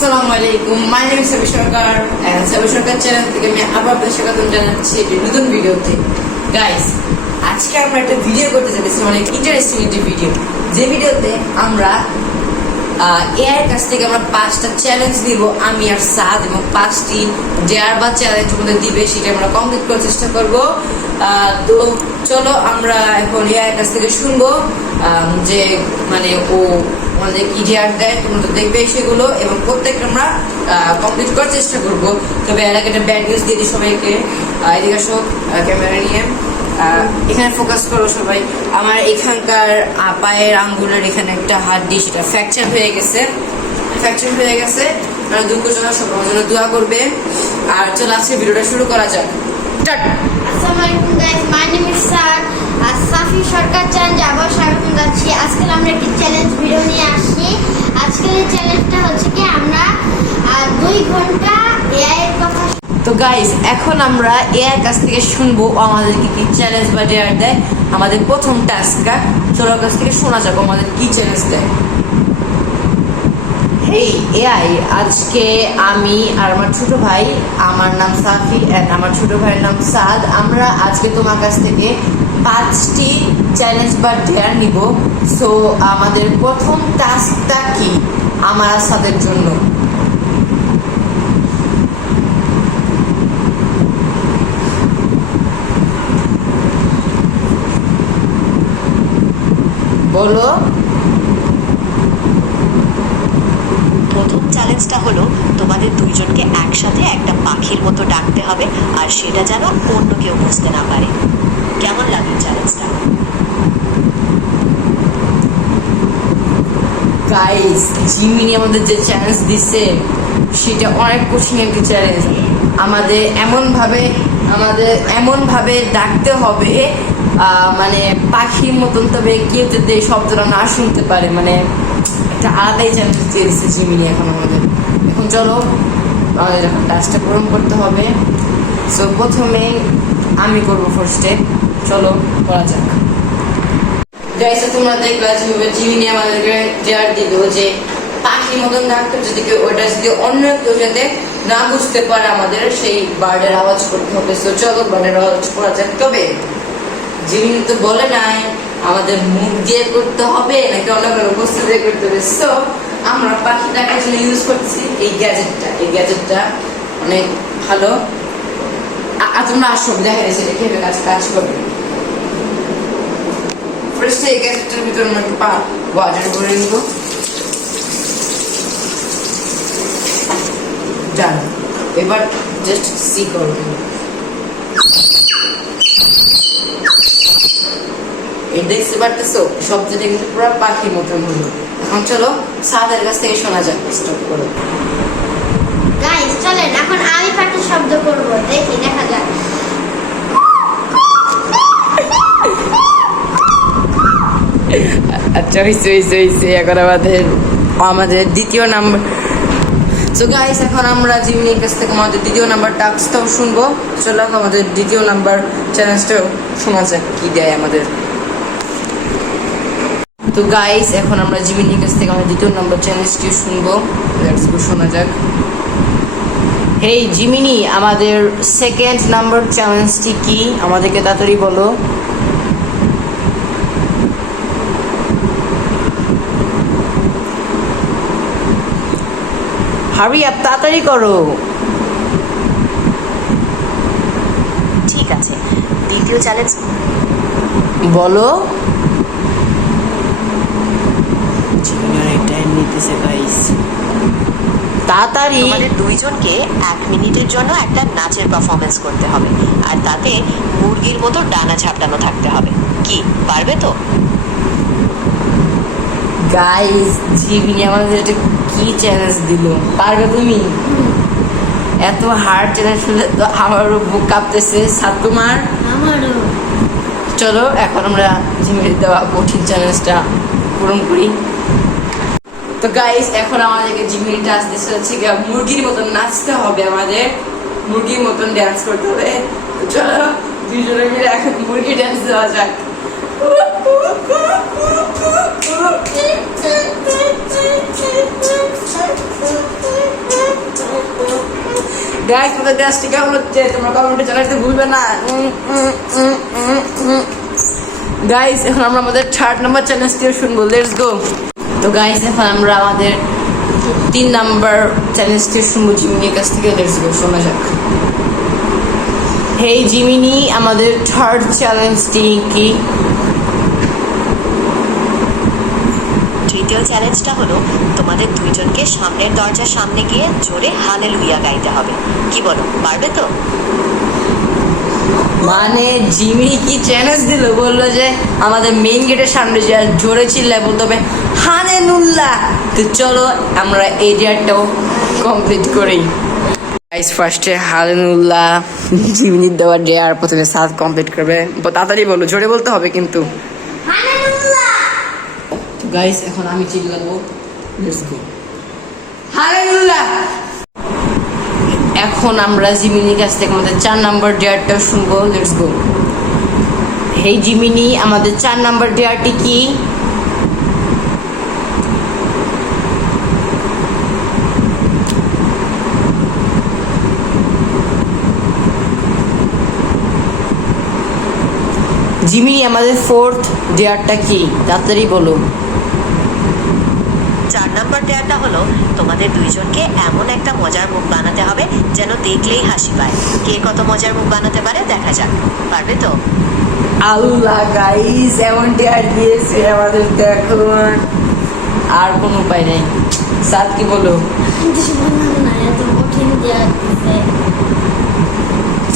আসসালামু আলাইকুম, my name is সাবি সরকার এন্ড সাবি সরকার চ্যানেল থেকে আমি আবার আপনাদের স্বাগত জানাচ্ছি একটি নতুন ভিডিওতে। গাইস, আজকে আমরা একটা ভিডিও করতে যাচ্ছি, অনেক ইন্টারেস্টিং একটি ভিডিও, যে ভিডিওতে আমরা এআই কাছ থেকে আমরা 5টা চ্যালেঞ্জ দিব আমি আর সাদ, এবং 5টি ডেয়ার বা চ্যালেঞ্জ আমাদের দিবে, সেটা আমরা কমপ্লিট করার চেষ্টা করব। তো চলো আমরা এখন এআই কাছ থেকে শুনবো যে মানে ও আমাদের কি ডেয়ার দেয়, তোমরা তো দেখবে সেগুলো, এবং প্রত্যেকটা আমরা কমপ্লিট করার চেষ্টা করব। তবে এর আগে একটা ব্যাড নিউজ দিয়ে দিই সবাইকে। এদিকে আসো, ক্যামেরা নিয়ে এখানে ফোকাস করো সবাই। আমার এখানকার পায়ের আঙ্গুলের এখানে একটা হাড্ডি, সেটা ফ্র্যাকচার হয়ে গেছে। দুঃখজনক, সবার জন্য দোয়া করবে। আর চলো আজকে ভিডিওটা শুরু করা যাক। আসসালামু আলাইকুম গাইস, মাই নেম ইজ সাদ। আর সাফি সরকার চ্যানেলে আবার স্বাগতম জানাচ্ছি। আজকে আমরা একটি চ্যালেঞ্জ ভিডিও নিয়ে আসছি। আজকের এই চ্যালেঞ্জটা হচ্ছে কি আমরা 2 ঘন্টা এআই এর কথা। তো গাইস, এখন আমরা এআই কাছ থেকে শুনবো ও আমাদেরকে কি চ্যালেঞ্জ বা ডেয়ার দেয়। আমাদের প্রথম টাস্কটা চলো কাছ থেকে শোনা যাবে আমাদের কি চ্যালেঞ্জ দেয়। হেই এআই, আজকে আমি আর আমার ছোট ভাই, আমার নাম সাফি এন্ড আমার ছোট ভাইয়ের নাম সাদ, আমরা আজকে তোমার কাছ থেকে 5টি চ্যালেঞ্জ বা ডেয়ার নিব। সো আমাদের প্রথম টাস্কটা কি আমার আর সাদের জন্য? বলো। প্রথম চ্যালেঞ্জটা হলো তোমাদের দুইজনকে একসাথে একটা পাখির মতো ডাকতে হবে, আর সেটা যেন অন্য কেউ বুঝতে না পারে। কেমন লাগলো চ্যালেঞ্জটা? গাইস, জিমিনি আমাদের যে চ্যালেঞ্জ দিচ্ছে সেটা অনেক কঠিন একটি চ্যালেঞ্জ। আমাদের এমনভাবে ডাকতে হবে মানে পাখির মতন, তবে কেউ যাতে শব্দটা না শুনতে পারে, মানে একটা আলাদাই চ্যালেঞ্জ দিয়ে দিচ্ছে জিমিনি এখন আমাদের। এখন চলো আমাদের এখন টাস্কটা পূরণ করতে হবে। সো প্রথমে আমি করবো ফার্স্টে, চলো করা যাক। গাইস, তোমরা দেখলা যেভাবে জিমিনি আমাদেরকে ডেয়ার দিল যে পাখির মতন ডাকতে, যদি কেউ ওটা যদি অন্য কেউ যাতে না বুঝতে পারে আমাদের সেই বার্ডের আওয়াজ করতে হবে। সো চলো বার্ডের আওয়াজ করা যাক। তবে জিমিনি তো বলে নাই আমাদের মুখ দিয়ে করতে হবে নাকি অন্য কোনো বস্তু দিয়ে করতে হবে। সো আমরা পাখি ডাকার জন্য ইউজ করছি এই গ্যাজেটটা অনেক ভালো। তোমরা আসো, দেখা যাচ্ছে এটা কিভাবে কাজ করবে। ফার্স্টে এই গ্যাজেটটার ভিতরে আমরা একটু ওয়াটার করে নিব। ডান। এবার জাস্ট সি করব। এই দেখতে পারতেছো শব্দটা কিন্তু পুরো পাখির মতন হলো। এখন চলো সাদের কাছ থেকে শোনা যাক। স্টপ করো গাইস, চলেন এখন আমি পাখির শব্দ করব, দেখা যাক। আচ্ছা, হয়েছে। এখন আমাদের দ্বিতীয় নাম্বার। সো গাইস, এখন আমরা জিমিনির কাছ থেকে আমাদের দ্বিতীয় নাম্বার টাস্কটাও শুনবো। চলো আমাদের দ্বিতীয় নাম্বার চ্যালেঞ্জটাও শোনা যাক কি দেয় আমাদের। তো গাইস, এখন আমরা জিমিনির কাছ থেকে আমাদের দ্বিতীয় নাম্বার চ্যালেঞ্জটিও শুনবো। লেটস গো, শোনা যাক। হেই জিমিনি, আমাদের সেকেন্ড নাম্বার চ্যালেঞ্জটি কি আমাদেরকে তাড়াতাড়ি বলো। হারি আপ, তাড়াতাড়ি করো। ঠিক আছে, দ্বিতীয় চ্যালেঞ্জ বলো। টাইম নিতেছে গাইস, তাড়াতাড়ি। তোমাদের দুইজনকে 1 মিনিটের জন্য একটা নাচের পারফরমেন্স করতে হবে, আর তাতে মুরগির মতো ডানা ঝাপটানো থাকতে হবে। কি পারবে তো? গাইস, জিমিনি আমাদের এটা কি চ্যালেঞ্জ দিল, পারবে তুমি? এত হার্ড চ্যালেঞ্জ শুনলে তো আমারও বুক কাঁপতেছে। সাত তোমার? আমারও। চলো এখন আমরা জিমিনির দেওয়া কঠিন চ্যালেঞ্জটা পূরণ করি। তো গাইস, এখন আমাদেরকে জিমিনি টাস্ক দিতে হচ্ছে মুরগির মতন নাচতে হবে, আমাদের মুরগির মতন ড্যান্স করতে হবে। চলো দুজনে মিলে এখন মুরগি ড্যান্স দেওয়া যাক। গাইস তোমাদের টেস্ট কেমন হচ্ছে তোমরা কমেন্টে জানাতে ভুলবে না। গাইস এখন আমরা আমাদের 3rd নাম্বার চ্যালেঞ্জটি শুনবো, লেটস গো। তো গাইস এখন আমরা আমাদের 3 নাম্বার চ্যালেঞ্জটি শুনবো জিমিনির কাছ থেকে, লেটস গো, শোনা যাক। হেই জিমিনি, আমাদের 3rd চ্যালেঞ্জটি কি? তৃতীয় চ্যালেঞ্জটা হলো তোমাদের দুইজনকে সামনের দরজার সামনে গিয়ে জোরে হালেলুয়া গাইতে হবে। কি বলো, পারবে তো? মানে জিমিনি কি চ্যালেঞ্জ দিল, বললো যে আমাদের মেইন গেটের সামনে যে জোরে চিল্লায় বলতে হবে হালেলুয়া। তো চলো আমরা এই ডেয়ারটাও কমপ্লিট করি। গাইস ফার্স্টে হালেলুয়া জিমিনির দেওয়া ডেয়ার প্রথমে সাত কমপ্লিট করবে, তাড়াতাড়ি বলো, জোরে বলতে হবে কিন্তু। হালেলুয়া। গাইস এখন আমি চিল্লাবো, লেটস গো হালেলুয়া। এখন আমরা জিমিনির কাছ থেকে আমাদের 4 নাম্বার ডেয়ারটা শুনবো, লেটস গো। হেই জিমিনি, আমাদের 4 নাম্বার ডেয়ারটি কি? জিমিনি আমাদের 4th ডেয়ারটা কি, তাড়াতাড়ি বলো। 4 নাম্বার ডেয়ারটা হলো তোমাদের দুইজনকে এমন একটা মজার মুখ বানাতে হবে যেন দেখলেই হাসি পায়। কে কত মজার মুখ বানাতে পারে দেখা যাক, পারবে তো? আল্লাহ গাইস এমন ডেয়ার দিয়েছে আমাদের, দেখুন আর কোনো উপায় নেই। সাত কি বলো? কিছু বললাম না, এত কঠিন দেওয়া দিচ্ছে।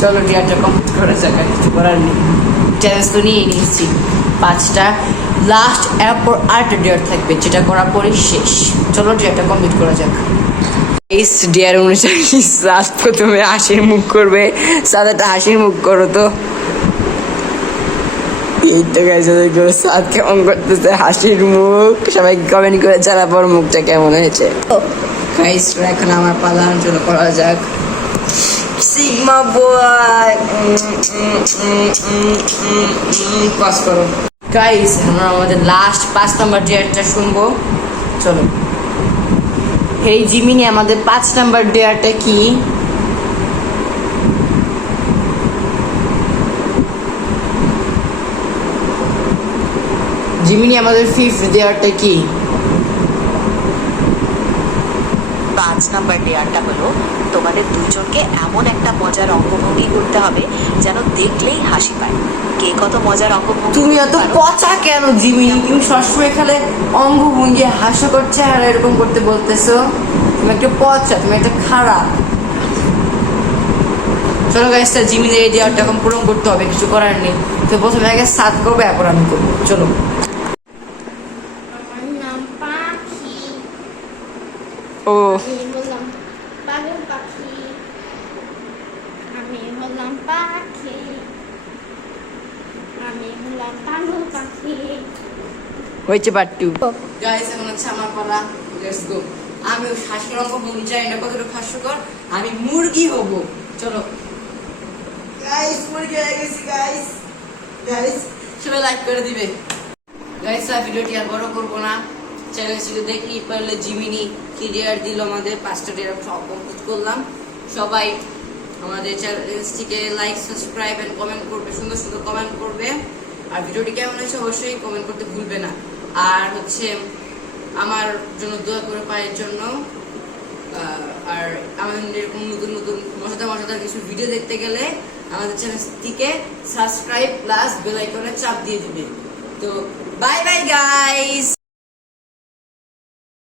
চলো ডেয়ারটা কমপ্লিট করা যাক, আর কিছু করার নেই। চ্যালেঞ্জ তো নিয়ে নিয়েছি 5টা, লাস্ট এরপর আরেকটা ডেয়ার থাকবে, যেটা করার পরে শেষ। চলো ডেয়ারটা কমপ্লিট করা যাক। এই ডেয়ার অনুযায়ী সাত প্রথমে হাসির মুখ করবে। সাত একটা হাসির মুখ করো তো। এই তো গাইস সাত কেমন করতেছে হাসির মুখ, সবাই কমেন্ট করে জানাবার মুখটা কেমন হয়েছে। গাইস এখন আমার পালা, চলো করা যাক। সিগমা বয় পাস করো। গাইস আমরা আমাদের লাস্ট 5 নাম্বার ডেয়ারটা শুনবো, চলো। হেই জিমিনি, আমাদের 5 নাম্বার ডেয়ারটা কি? জিমিনি আমাদের 5th ডেয়ারটা কি? 5 নাম্বার ডেয়ারটা হলো তোমাদের দুইজনকে এমন একটা মজার অঙ্গভঙ্গি করতে হবে যেন দেখলেই হাসি পায়। কে কত মজার অঙ্গভঙ্গি তুমি এত করতে পারো? পচা কেন জিমিনি? তুমি সবসময় এখানে অঙ্গভঙ্গি হাস্যকর চেহারা এরকম করতে বলতেছো। তুমি একটা পচা, তুমি একটা খারাপ। চলো গাইস জিমিনের এই ডেয়ারটা এখন পূরণ করতে হবে, কিছু করার নেই। তো প্রথমে আগে সাত করবে, এরপর আমি করবো, চলো। আমার নাম পাখি। ও আমি বললাম পাগল পাখি। আমি বললাম পাখি। আমি বললাম পাগল পাখি। হয়েছে পার্ট 2। গাইস এখন হচ্ছে আমার পালা, লেটস গো। আমি হাসির অঙ্গভঙ্গি চাই না কতটুকু হাস্যকর, আমি মুরগি হব, চলো। গাইস মুরগি হয়ে গেছি গাইস। গাইস সবাই লাইক করে দিবে। গাইস ভিডিওটি আর বড় করবো না, চ্যালেঞ্জটি দেখি পারলে জিমিনি কি ডেয়ার দিল আমাদের। 5টা ডেয়ার সব কমপ্লিট করলাম। সবাই আমাদের চ্যানেলটিকে লাইক, সাবস্ক্রাইব এন্ড কমেন্ট করবে, সুন্দর সুন্দর কমেন্ট করবে। আর ভিডিওটি কেমন হয়েছে অবশ্যই কমেন্ট করতে ভুলবে না। আর হচ্ছে আমার জন্য দোয়া করে পায়ের জন্য। আর আমাদের এরকম নতুন নতুন মজাদার কিছু ভিডিও দেখতে গেলে আমাদের চ্যানেলটিকে সাবস্ক্রাইব প্লাস বেল আইকনে চাপ দিয়ে দিবে। তো বাই বাই গাইস।